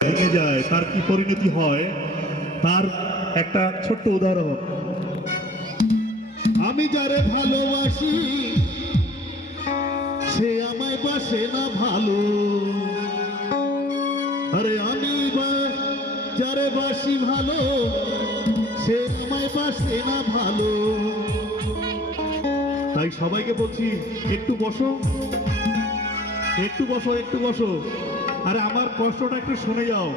ভেঙে যায় তার কি পরিণতি হয় তার একটা ছোট্ট উদাহরণ। আমি যারে ভালোবাসি সে আমায় বাসে না ভালো, আরে আমি যারে বাসি ভালো সে আমায় বাসে না ভালো। তাই সবাইকে বলছি একটু বসো, একটু বসো, একটু বসো, আরে আমার কষ্টটা একটু শুনে যাও।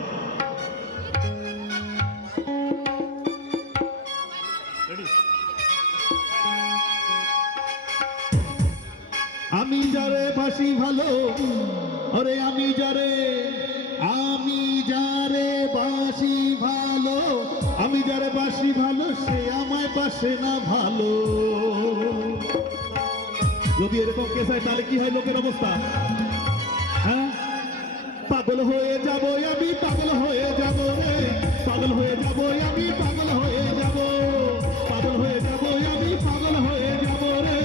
আমি যারে বাসি ভালো, আরে আমি যারে বাসি ভালো, আমি যারে বাসি ভালো সে আমায় বাসে না ভালো। যদি এরকম কেস হয় তাহলে কি হয় লোকের অবস্থা? হ্যাঁ, পাগল হয়ে যাব আমি, পাগল হয়ে যাব রে, পাগল হয়ে যাব আমি, পাগল হয়ে যাব, পাগল হয়ে যাব আমি, পাগল হয়ে যাব রে,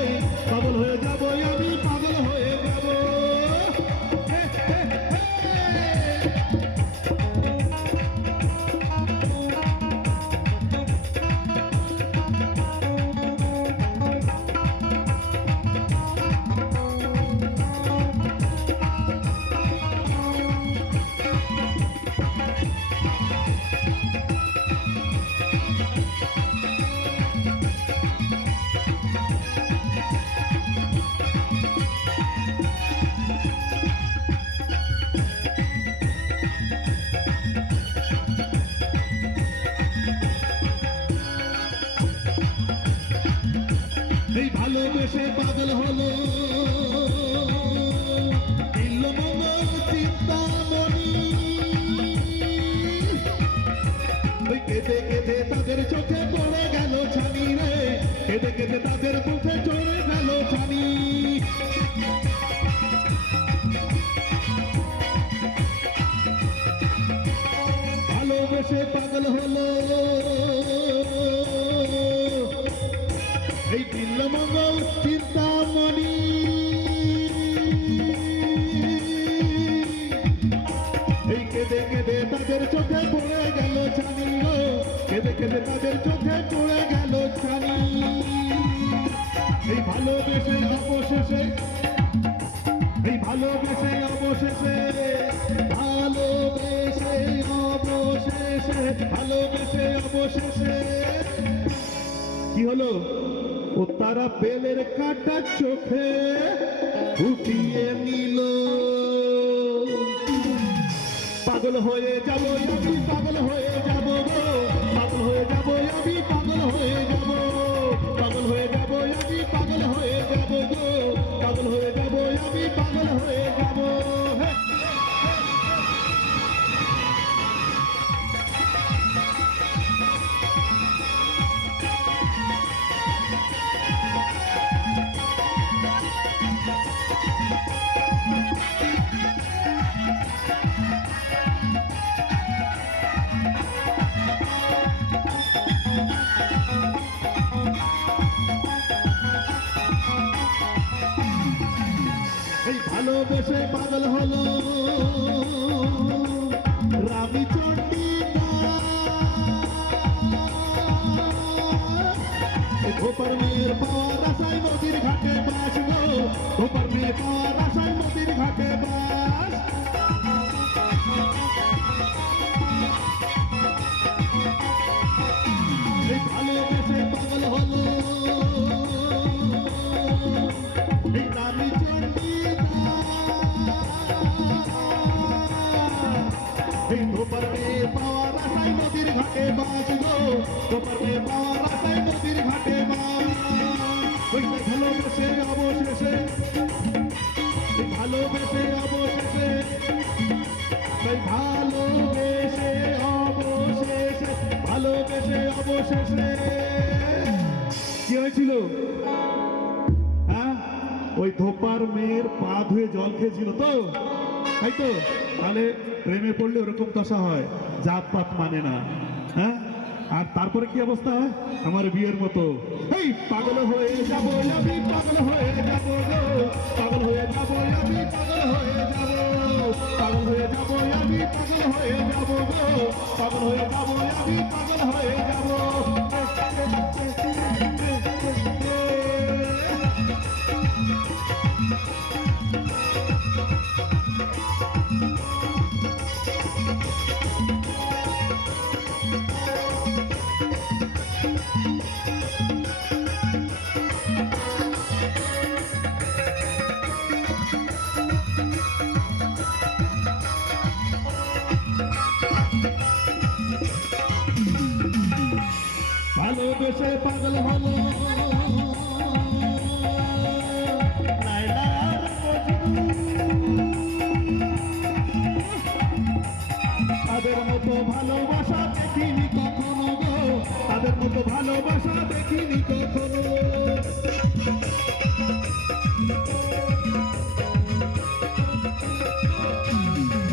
পাগল হয়ে যাব আমি, পাগল হয়ে যাব। এই ভালোবেসে পাগল হলো চিন্তামণি, ওই কেঁদে কেঁদে তাদের চোখে পড়ে গেল ছানি রে, কেঁদে কেঁদে তাদের মুখে চড়ে গেল ছানি। ভালোবেসে পাগল হলো এই দিল্লমঙ্গল চিন্তামণি, এই কেঁদে কেঁদে তাদের চোখে পড়ে গেল ছানি গো, কেঁদে কেঁদে তাদের চোখে পড়ে গেল ছানি। এই ভালোবেসে অবশেষে, এই ভালোবেসে অবশেষে, ভালোবেসে অবশেষে, ভালোবেসে অবশেষে কি হলো? ও তারা বেলের কাটা চোখে উঠিয়ে নিল। পাগল হয়ে যাব আমি, পাগল হয়ে যাব গো, পাগল হয়ে যাব আমি, পাগল হয়ে যাব, পাগল হয়ে যাব আমি, পাগল হয়ে যাব গো, পাগল হয়ে যাব আমি, পাগল হয়ে যাব। এই ভালোবেসে পাগল হলো রামি চন্ডিকা, গোপার মেয়ের পাওয়ার আশায় নদীর ঘাটে বাস গো, গোপার মেয়ে পাওয়ার আশায় নদীর ঘাটে বাস। এই ভালোবেসে পাগল হলো এই রামি চন্ডিকা, এই গোপার মেয়ে পাওয়ার আশায় নদীর ঘাটে বাস গো, গোপার মেয়ে পাওয়ার আশায় নদীর ঘাটে বাস। ভালোবেসে অবশেষে, ভালোবেসে অবশেষে, ভালোবেসে অবশেষে, ভালোবেসে অবশেষে কি হয়েছিল? হ্যাঁ, ওই ধোপার মেয়ের পা ধুয়ে জল খেয়েছিল তো, তাই তো? তাহলে প্রেমে পড়লে ওরকম দশা হয়, জাত পাত মানে না। হ্যাঁ, আর তারপরে কি অবস্থা হয় আমার বিয়ের মতো এই পাগল হয়ে যাব আমি পাগল হয়ে যাব গো পাগল হয়ে যাব আমি পাগল হয়ে যাব পাগল হয়ে যাব আমি পাগল হয়ে যাব গো পাগল হয়ে যাব আমি পাগল হয়ে যাব ভালোবেসে পাগল হলো লায়লা আর মজনু তাদের মতো ভালোবাসা দেখিনি কখনো গো তাদের মতো ভালোবাসা দেখিনি কখনো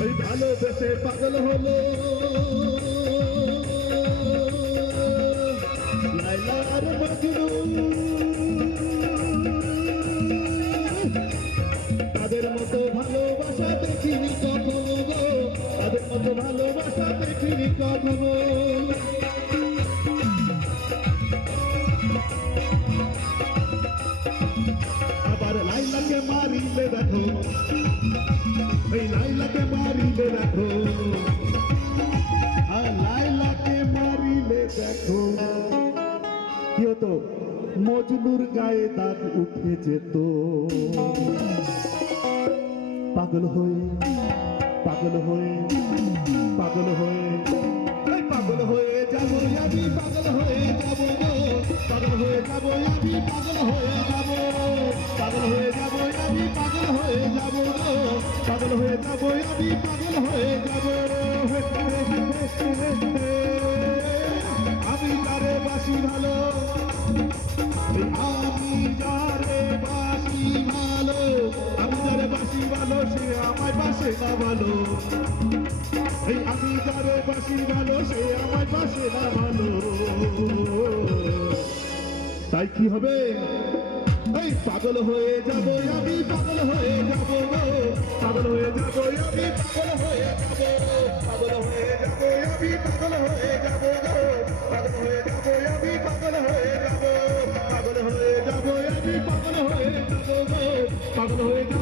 ওই ভালোবেসে পাগল হলো লায়লা আর মজনু তাদের মতো ভালোবাসা দেখিনি কখনো গো তাদের মতো ভালোবাসা দেখিনি কখনো আবার লাইলাকে মারিলে দেখো এই লাইলাকে মারিলে দেখো আর লাইলাকে মারিলে দেখো কি হতো মজনুর গায়ে দাগ উঠে যেত পাগল হয়ে পাগল হয়ে পাগল হয়ে পাগল হয়ে যাব আমি পাগল হয়ে যাব গো পাগল হয়ে যাব আমি পাগল হয়ে যাব পাগল হয়ে যাব আমি পাগল হয়ে যাব গো পাগল হয়ে যাব আমি পাগল হয়ে যাব আমি তারে বাসি ভালো আমি যারে বাসি ভালো আমি যারে বাসি ভালো সে আমায় বাসে না ভালো এই আমি যারে বাসি ভালো সে আমায় বাসে না ভালো তাই কি হবে এই পাগল হয়ে যাব আমি পাগল হয়ে যাব গো পাগল হয়ে যাব আমি পাগল হয়ে যাব পাগল হয়ে যাব আমি পাগল হয়ে যাব গো পাগল হয়ে যাব আমি পাগল হয়ে যাব পাগল হয়ে যাব আমি পাগল হয়ে যাব গো পাগল হয়ে